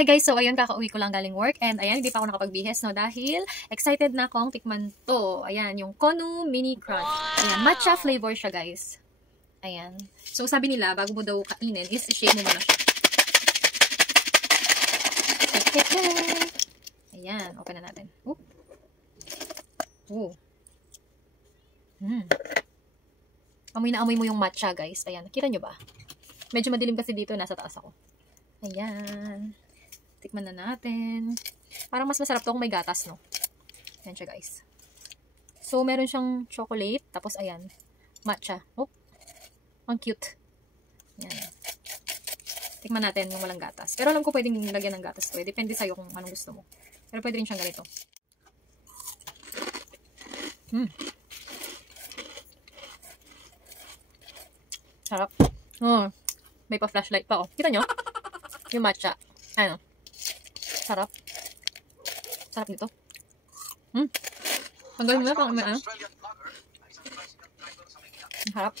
Hi guys, so ayun, kakauwi ko lang galing work and ayan, hindi pa ako nakapagbihes, no, dahil excited na akong tikman to. Ayan, yung Konu Mini Crunch. Ayan, matcha flavor siya guys. Ayan. So sabi nila, bago mo daw kainin, is shake mo muna siya. Ayan, open na natin. Ooh. Ooh. Amoy na amoy mo yung matcha guys. Ayan, nakita nyo ba? Medyo madilim kasi dito, nasa taas ako. Ayan. Tikman na natin. Parang mas masarap to kung may gatas, no? Ayan siya, guys. So, meron siyang chocolate. Tapos, ayan. Matcha. Oh. Ang cute. Ayan. Tikman natin yung walang gatas. Pero alam ko pwedeng lagyan ng gatas to. Depende sa'yo kung anong gusto mo. Pero pwede rin siyang ganito. Sarap. Oh. May pa-flashlight pa, oh. Kita nyo? Yung matcha. Ano? Sarap. Sarap nito. Ang galing mo na pang ano. Sarap.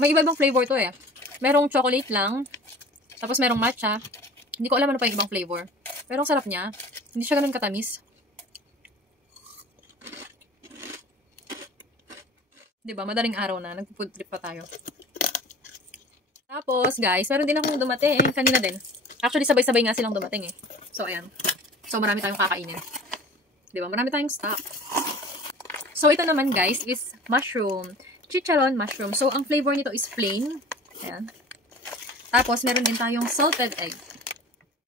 May iba-ibang flavor to eh. Merong chocolate lang. Tapos merong matcha. Hindi ko alam ano pa yung ibang flavor. Pero ang sarap niya. Hindi siya ganun katamis. Diba? Madaling araw na. Nagpo-food trip pa tayo. Tapos, guys, meron din akong dumating. Kanina din. Actually, sabay-sabay nga silang dumating eh. So, ayan. So, marami tayong kakainin. Diba? Marami tayong stock. So, ito naman, guys, is mushroom. Chicharon mushroom. So, ang flavor nito is plain. Ayan. Tapos, meron din tayong salted egg.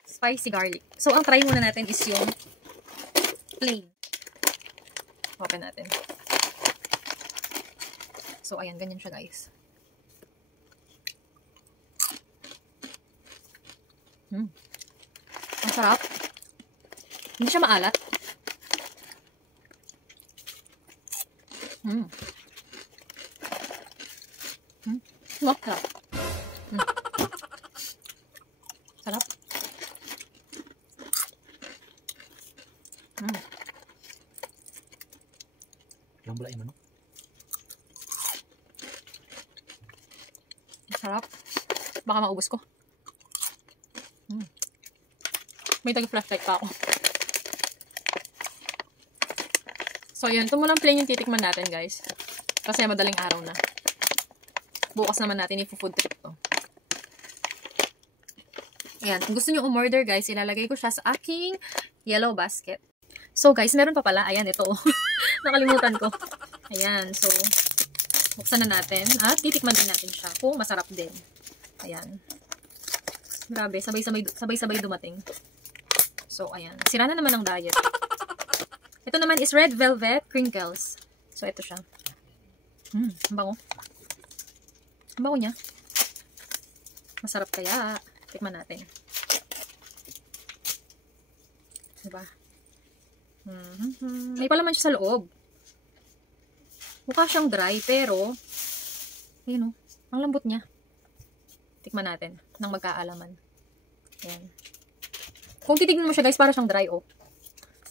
Spicy garlic. So, ang try muna natin is yung plain. Open natin. So, ayan, ganyan siya, guys. Ang sarap. Hindi siya maalat. Sarap. Sarap. Yang bulay mo, no? Sarap. Baka maubos ko. May tag-flashlight pa ako. So, yun. Ito muna plain yung titikman natin, guys. Kasi madaling araw na. Bukas naman natin i-food trip to. Ayan. Kung gusto nyo umorder, guys, ilalagay ko siya sa aking yellow basket. So, guys, meron pa pala. Ayan, ito. Nakalimutan ko. Ayan. So, buksan na natin. At titikman din natin siya kung masarap din. Ayan. Grabe, sabay-sabay dumating. So, ayan. Sira na naman ang diet. Ito naman is red velvet crinkles. So, ito siya. Ang bango. Ang bango niya. Masarap kaya. Tikman natin. Diba? May palaman siya sa loob. Mukha siyang dry, pero ayun, ang lambot niya. Tikman natin nang magkaalaman. Ayan. Kung titignan mo siya, guys, para siyang dry, oh.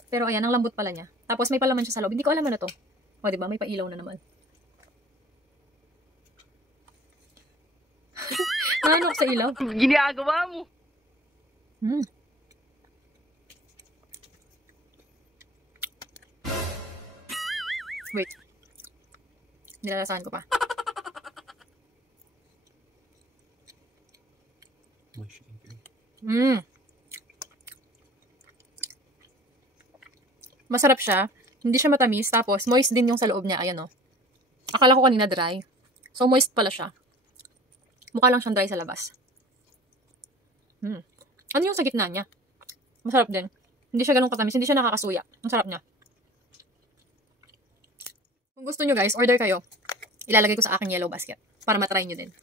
Pero ayan, ang lambot pala niya. Tapos may palaman siya sa loob. Hindi ko alam ano to. O, diba? May pailaw na naman. Ano sa ilaw? Ginagawa mo. Wait. Nilalasahan ko pa. Masarap siya. Hindi siya matamis. Tapos, moist din yung sa loob niya. Ayan, oh. Akala ko kanina dry. So, moist pala siya. Mukha lang siyang dry sa labas. Ano yung sa gitna niya? Masarap din. Hindi siya ganun katamis. Hindi siya nakakasuya. Ang sarap niya. Kung gusto nyo, guys, order kayo. Ilalagay ko sa aking yellow basket. Para matry nyo din.